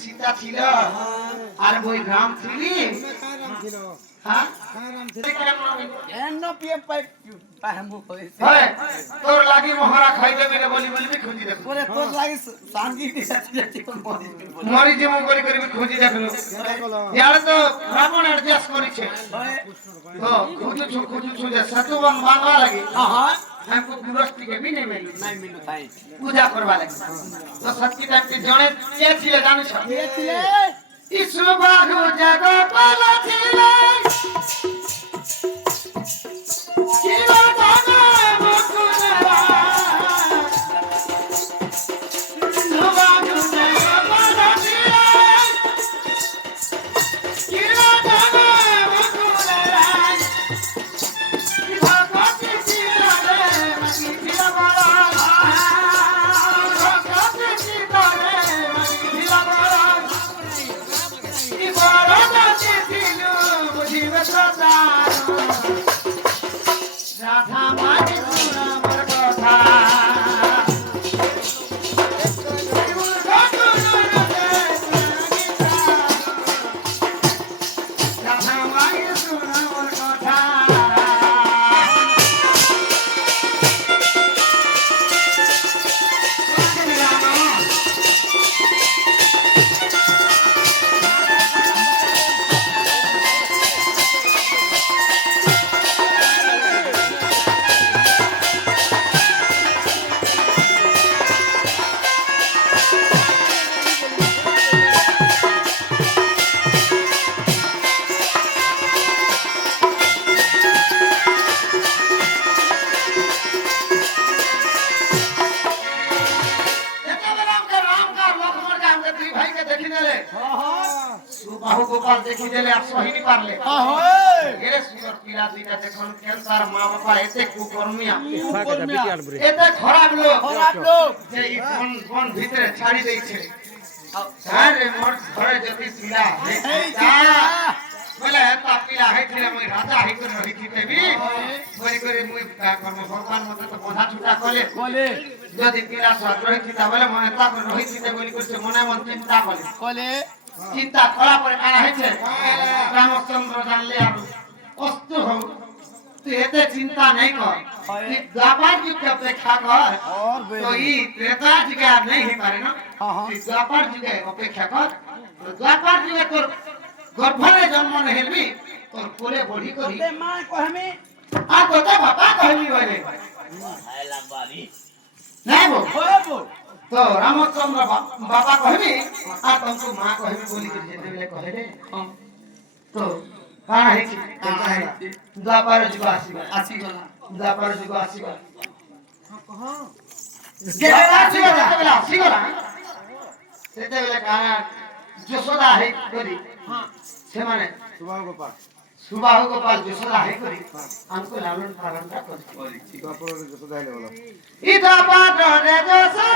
সীতা ছিল আর ওই রাম ছিলি হ্যাঁ তোর লাগি মহারা খাই দেবে রে বলি বলবি খুঁজি দেখ মরি যে মন করি করিবি খুঁজি দেখলো ইয়ারে তো রাবণ অ্যাডজাস্ট করেছে তো খুঁজু যে সতুবন মানবা লাগে हमको गृहस्थी के भी नहीं मिलू थाई पूजा करवा लगे तो सच्ची टाइम पे जणे के छिले जानु छ के छिले ईश्वर बाहु जगत पाला छिले किला जाना मुकुरा बाहु जगत पाला छिले किला जाना मुकुरा রাধা মাঝে আমার কথা রাধা মাঝে আমার কথা बाहु गोपाल देखी देले आप सही नहीं पारले एरे सुंदर पीला दुईटा देखन कैंसर मां बापा एते कुकर्मिया एते खराब लोग जे ई कोन ভিতরে ছাড়ি দেইছে আরে মোর ঘরে যদি পীলা বলে তা পীলা হইছিলে মই রাজা হই করে রহিছিতেবি করে মই কর্ম ভগবান মতে তো বোঝা ছুটা কলে যদি পীলা সব রহিছিতা বলে মনে তা রহিছিতে বলি করছে মনে মন চিন্তা কলে চিন্তা করা পরে কারা হয়েছে রামচন্দ্র জানলে আর অস্ত হও তুই এতে চিন্তা নেই কর তুই দ্বাপার যুগকে অপেক্ষা কর তো এই ত্রেতা যুগে আর নেই হয়ে পারে না তুই দ্বাপার যুগে অপেক্ষা কর দ্বাপার যুগে তোর গর্ভরে জন্ম নেহেলবি তোর কোলে বড়ি করি মা কহমি আর তোতে বাবা কহমি বলে নাই বো तो रामचंद्र बाबा कहबी आ तुमको मां कहबी बोली के जेते बेले कहे रे तो का है द्वापर जुग आसीगला द्वापर जुग आसीगला कहो आसीगला सेते बेले का यशोदा है करी हां से माने सुबाहु गोपाल यशोदा है करी हमको लालन पालन का करी द्वापर यशोदा है बोलो ई द्वापर रे यशोदा